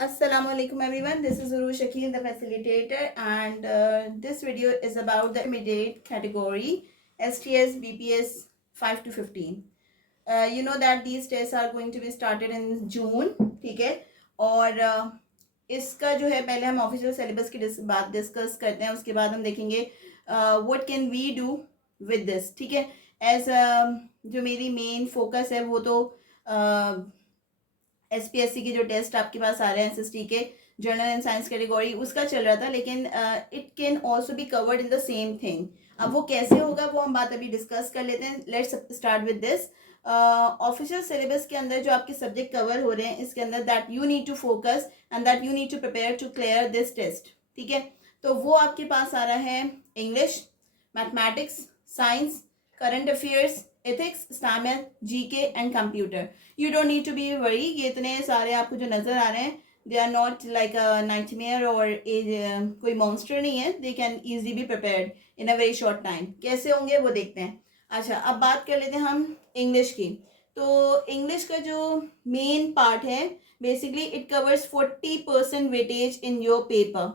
Assalamualaikum everyone, this is Uru Shakil, the facilitator, and this video is about the intermediate category STS BPS 5 to 15. You know that these tests are going to be started in June, ठीक है. और इसका जो है पहले हम official syllabus की बात डिस्कस करते हैं, उसके बाद हम देखेंगे what can we do with this, ठीक है. एज जो मेरी मेन फोकस है वो तो SPSC के जो टेस्ट आपके पास आ रहे हैं SST के जर्नल एंड साइंस कैटेगरी उसका चल रहा था, लेकिन it can also be covered in the same thing. अब वो कैसे होगा वो हम बात अभी डिस्कस कर लेते हैं. Let's start with this. Official syllabus के अंदर जो आपके सब्जेक्ट कवर हो रहे हैं इसके अंदर that you need to focus and that you need to prepare to clear this test, ठीक है. तो वो आपके पास आ रहा है English, mathematics, science, current affairs, ethics, स्टामेल, GK and computer. You don't need to be worry, ये इतने सारे आपको जो नजर आ रहे हैं they are not like a nightmare और कोई मॉन्स्टर नहीं है. They can easily be prepared in a very short time. कैसे होंगे वो देखते हैं. अच्छा, अब बात कर लेते हैं हम इंग्लिश की. तो इंग्लिश का जो मेन पार्ट है basically it covers 40% weightage in your paper,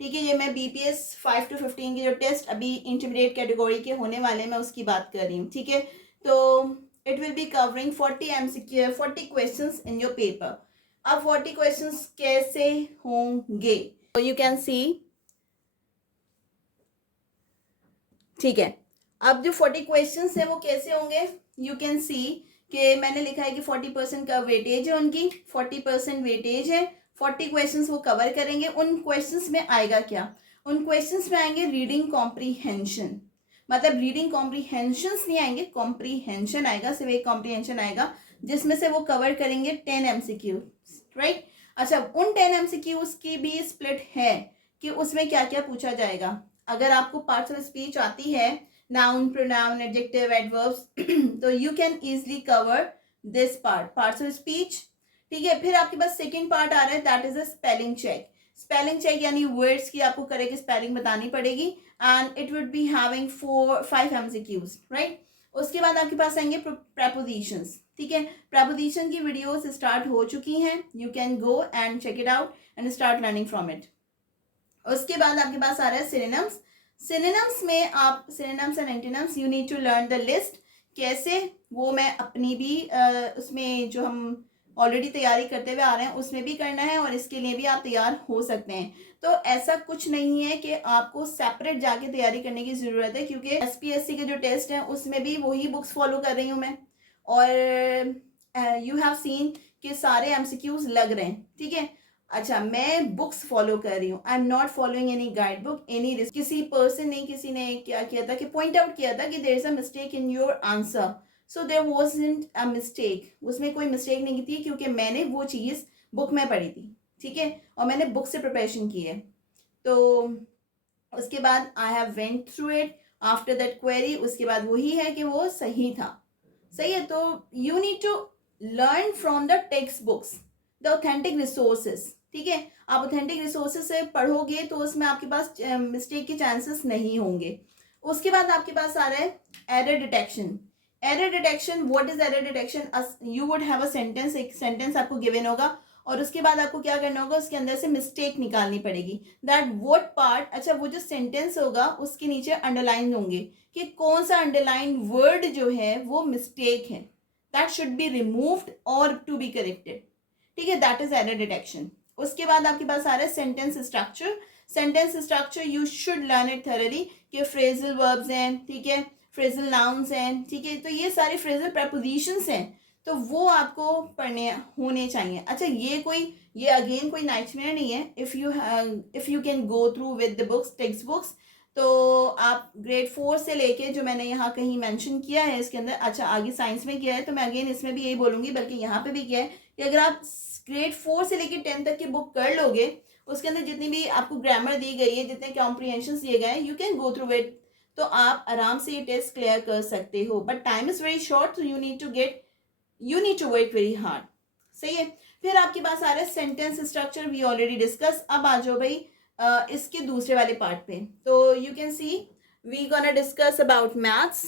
ठीक है. ये मैं BPS 5 to 15 के जो टेस्ट अभी इंटरमीडिएट कैटेगरी के होने वाले मैं उसकी बात कर रही हूँ, ठीक है. तो it will be covering 40 MCQ 40 questions in your paper. अब 40 क्वेश्चंस कैसे होंगे तो यू कैन सी, ठीक है. अब जो 40 क्वेश्चंस है वो कैसे होंगे यू कैन सी कि मैंने लिखा है कि 40% का वेटेज है, उनकी 40% वेटेज है. 40 क्वेश्चंस वो कवर करेंगे. उन क्वेश्चंस में आएगा क्या, उन क्वेश्चंस में आएंगे रीडिंग कॉम्प्रीहेंशन. मतलब रीडिंग कॉम्प्रीहेंशंस नहीं आएंगे, कॉम्प्रीहेंशन आएगा, सिर्फ एक कॉम्प्रीहेंशन आएगा जिसमें से वो कवर करेंगे 10 MCQ, राइट. अच्छा, उन 10 MCQs की भी स्प्लिट है कि उसमें क्या क्या पूछा जाएगा. अगर आपको पार्ट्स ऑफ स्पीच आती है, नाउन, प्रोनाउन, एडजेक्टिव, एडवर्ब्स, तो you can easily cover this parts of speech, ठीक है. फिर आपके पास सेकंड पार्ट आ रहा है that is a spelling check. Spelling check यानी वर्ड्स की आपको करेक्ट स्पेलिंग बतानी पड़ेगी and it would be having 5 MCQs, right. उसके बाद आपके पास आएंगे प्रपोजिशंस, ठीक है. प्रपोजिशन की वीडियोस स्टार्ट हो चुकी हैं, you can go and check it out and start learning from it. उसके बाद आपके पास आ रहा है सिनोनिम्स. सिनोनिम्स में आप synonyms and antonyms you need to learn the list. कैसे वो मैं अपनी भी उसमें जो हम ऑलरेडी तैयारी करते हुए आ रहे हैं उसमें भी करना है और इसके लिए भी आप तैयार हो सकते हैं. तो ऐसा कुछ नहीं है कि आपको सेपरेट जाके तैयारी करने की ज़रूरत है, क्योंकि SPSC के जो टेस्ट हैं उसमें भी वही बुक्स फॉलो कर रही हूँ मैं. और यू हैव सीन कि सारे MCQs लग रहे हैं, ठीक है. अच्छा, मैं बुक्स फॉलो कर रही हूँ, I am not following any guide book, any risk. किसी पर्सन ने, किसी ने क्या किया था कि पॉइंट आउट किया था कि there is a mistake in your answer. So there wasn't a mistake, उसमें कोई मिस्टेक नहीं थी क्योंकि मैंने वो चीज़ बुक में पढ़ी थी, ठीक है, और मैंने बुक से प्रिपरेशन की है. तो उसके बाद I have went through it after that query. उसके बाद वही है कि वो सही था, सही है. तो you need to learn from the text books, the authentic resources, ठीक है. आप ऑथेंटिक रिसोर्सेज से पढ़ोगे तो उसमें आपके पास मिस्टेक के चांसेस नहीं होंगे. उसके बाद आपके पास आ रहा है error detection. Error detection, what is error detection. You would have a sentence, एक सेंटेंस आपको गिवन होगा और उसके बाद आपको क्या करना होगा, उसके अंदर से मिस्टेक निकालनी पड़ेगी. दैट व्हाट पार्ट, अच्छा वो जो सेंटेंस होगा उसके नीचे अंडरलाइन होंगे कि कौन सा अंडरलाइन वर्ड जो है वो मिस्टेक है, दैट शुड बी रिमूव्ड और टू बी करेक्टेड, ठीक है. That is error detection. उसके बाद आपके पास आ रहा है sentence structure. Sentence structure you should learn it thoroughly कि फ्रेजल वर्ब्स हैं, ठीक है, फ्रेजल नाउन्स हैं, ठीक है. तो ये सारे फ्रेजल प्रपोजिशंस हैं, तो वो आपको पढ़ने होने चाहिए. अच्छा, ये अगेन कोई नाइटमेयर नहीं है. If you can go through with the books, text books, तो आप ग्रेड 4 से लेके जो मैंने यहाँ कहीं मेंशन किया है इसके अंदर, अच्छा आगे साइंस में किया है तो मैं अगेन इसमें भी यही बोलूँगी, बल्कि यहाँ पे भी किया है कि अगर आप ग्रेड 4 से लेके 10 तक की बुक कर लोगे, उसके अंदर जितनी भी आपको ग्रामर दी गई है, जितने कॉम्प्रीहेंशन दिए गए हैं, you can go through it, तो आप आराम से ये टेस्ट क्लियर कर सकते हो. But time is very short, so you need to work very hard, सही है. फिर आपके पास आ रहा है sentence structure, we already discuss. अब आ जाओ भाई इसके दूसरे वाले पार्ट पे. तो you can see we gonna discuss about maths.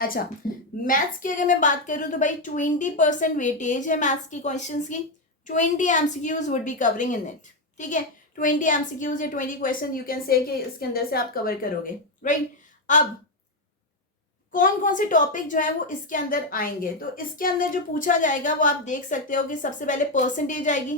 अच्छा, मैथ्स की अगर मैं बात करूं तो भाई 20% वेटेज है मैथ्स की क्वेश्चंस की. 20 MCQs would be covering in it. ठीक है, 20 MCQs या 20 क्वेश्चन यू कैन से कि इसके अंदर से आप कवर करोगे, राइट। अब कौन कौन से टॉपिक जो है वो इसके अंदर आएंगे, तो इसके अंदर जो पूछा जाएगा वो आप देख सकते हो कि सबसे पहले परसेंटेज आएगी,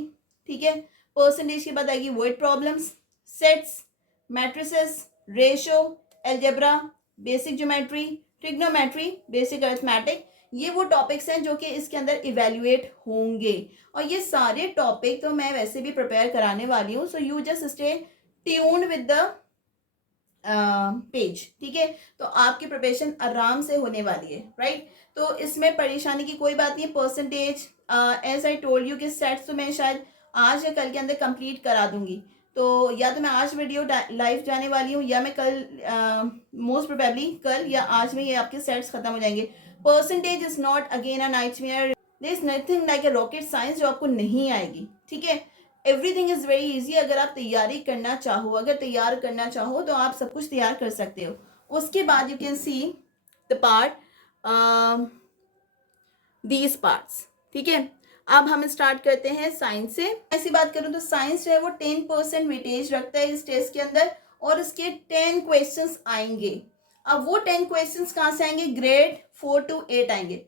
ठीक है। परसेंटेज के बाद आएगी word problems, sets, matrices, ratio, algebra, basic geometry, trigonometry, basic arithmetic. ये वो टॉपिक्स हैं जो कि इसके अंदर इवेल्युएट होंगे, और ये सारे टॉपिक तो मैं वैसे भी प्रिपेयर कराने वाली हूँ, so you just stay tuned with the page, ठीक है। तो आपकी प्रिपरेशन आराम से होने वाली है, राइट। तो इसमें परेशानी की कोई बात नहीं है। Percentage as I told you कि सेट्स तो मैं शायद आज या कल के अंदर कंप्लीट करा दूंगी, तो या तो मैं आज वीडियो लाइव जाने वाली हूँ या मैं कल, मोस्ट प्रोबेबली कल या आज में ये आपके सेट्स खत्म हो जाएंगे। Percentage is not again a nightmare, there is nothing like a rocket science जो आपको नहीं आएगी, ठीक है। Everything is very easy. अगर आप तैयारी करना चाहो, अगर तैयार करना चाहो तो आप सब कुछ तैयार कर सकते हो। उसके बाद you can see the part, these parts, ठीक है। अब हम स्टार्ट करते हैं साइंस से। ऐसी बात करूं तो साइंस जो है वो 10% वेटेज रखता है इस टेस्ट के अंदर, और इसके 10 क्वेश्चंस आएंगे। अब वो 10 क्वेश्चंस कहाँ से आएंगे, ग्रेड 4 to 8 आएंगे।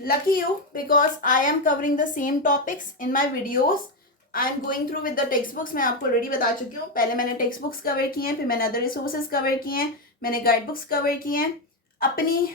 Lucky you, because I am covering the same topics in my videos. I am going through with the textbooks. मैं आपको ऑलरेडी बता चुकी हूँ। पहले मैंने टेक्स्ट बुक्स कवर किए हैं, फिर मैंने अदर रिसोर्सेज कवर किए हैं, मैंने गाइड बुक्स कवर किए हैं अपनी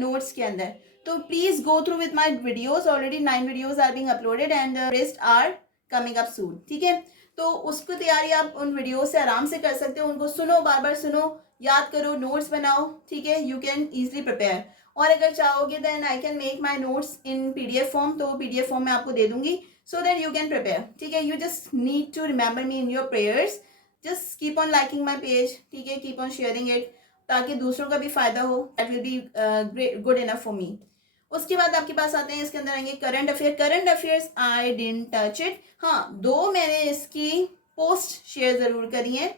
नोट्स के अंदर। तो please go through with my videos. Already 9 videos are being uploaded and rest are coming up soon, ठीक है। तो उसको तैयारी आप उन वीडियो से आराम से कर सकते हो। उनको सुनो, बार बार सुनो, याद करो, नोट्स बनाओ, ठीक है। You can easily prepare. और अगर चाहोगे then I can make my notes in PDF form, तो PDF फॉर्म में आपको दे दूंगी, so that you can prepare, ठीक है। You just need to remember me in your prayers. Just keep on liking my page, ठीक है, keep on sharing it, ताकि दूसरों का भी फायदा हो। That will be good enough for me. उसके बाद आपके पास आते हैं, इसके अंदर आएंगे current affair. Current affairs I didn't touch it. हाँ, 2 मैंने इसकी पोस्ट शेयर जरूर करी है,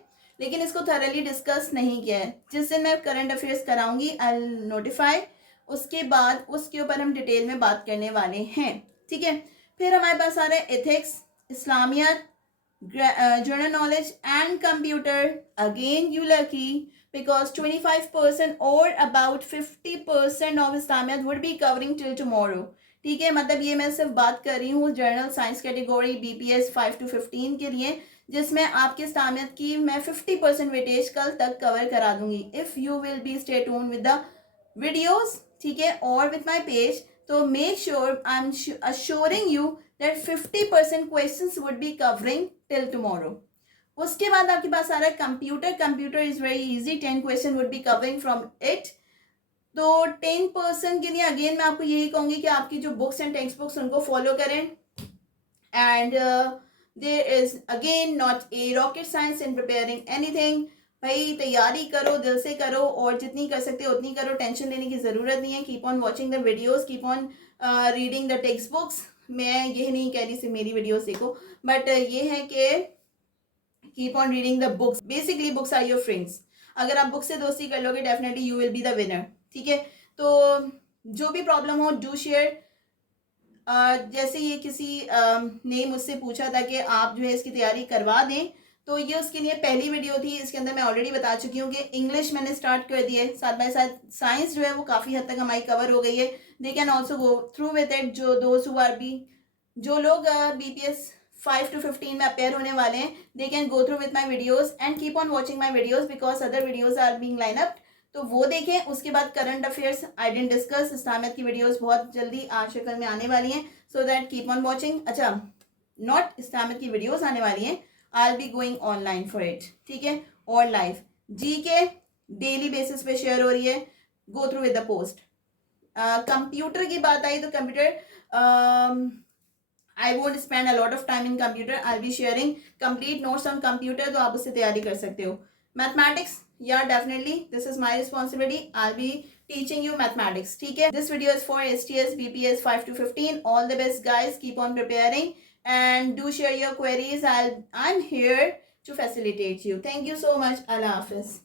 लेकिन इसको थरली डिस्कस नहीं किया है। जिस दिन मैं करंट अफेयर्स कराऊंगी आई विल नोटिफाई, उसके बाद उसके ऊपर हम डिटेल में बात करने वाले हैं, ठीक है। फिर हमारे पास आ रहा है एथिक्स, इस्लामियत, general knowledge and computer. Again you lucky because 25% or about 50% of Islamiyat would be covering till tomorrow, ठीक है। मतलब ये मैं सिर्फ बात कर रही हूँ general science category BPS 5 to 15 के लिए, जिसमें आपके इस्लामियत की मैं 50% वेटेज कल तक कवर करा दूंगी। If you will be stay tuned with the videos, ठीक है, और विथ माई पेज, तो make sure I am assuring you that 50% questions would be covering till tomorrow. उसके बाद आपके पास आ रहा है computer. Computer is very easy, 10 question would be covering from it. तो 10% के लिए अगेन मैं आपको यही कहूंगी कि आपकी जो बुक्स एंड टेक्स्ट बुक्स उनको फॉलो करें। And there is again not a rocket science in preparing anything. भाई तैयारी करो, दिल से करो, और जितनी कर सकते हो उतनी करो, टेंशन लेने की ज़रूरत नहीं है। Keep on watching the videos, keep on reading the text books. मैं ये नहीं कह रही सिर्फ मेरी वीडियोज़ देखो, बट ये है कि keep on reading the books. Basically books are your friends. अगर आप बुक से दोस्ती कर लोगे definitely you will be the winner, ठीक है। तो जो भी प्रॉब्लम हो डू शेयर। जैसे ये किसी ने मुझसे पूछा था कि आप जो है इसकी तैयारी करवा दें, तो ये उसके लिए पहली वीडियो थी। इसके अंदर मैं ऑलरेडी बता चुकी हूँ कि इंग्लिश मैंने स्टार्ट कर दी है, साथ बाय साथ साइंस जो है वो काफ़ी हद तक हमारी कवर हो गई है। They can also go through with it. जो लोग BPS 5 to 15 में अपेयर होने वाले हैं, they can go through with my videos and keep on watching my videos because other videos are being line up, तो वो देखें। उसके बाद current affairs I didn't discuss, इस्लामियत की वीडियोज बहुत जल्दी आज शक्ल में आने वाली हैं, so that keep on watching. अच्छा, नॉट इस्लामियत की वीडियोज आने वाली हैं, I will be going online for it, ठीक है, और लाइव। GK डेली बेसिस पे शेयर हो रही है, go through with the post. Computer की बात आई तो computer I won't spend a lot of time in computer. I'll be sharing complete notes on computer, तो आप उससे तैयारी कर सकते हो। Mathematics, yeah, definitely, this is my responsibility. I'll be teaching you mathematics, ठीक है। This video is for STS BPS 5 to 15. All the best, guys. Keep on preparing and do share your queries. I'm here to facilitate you. Thank you so much. Allah Hafiz.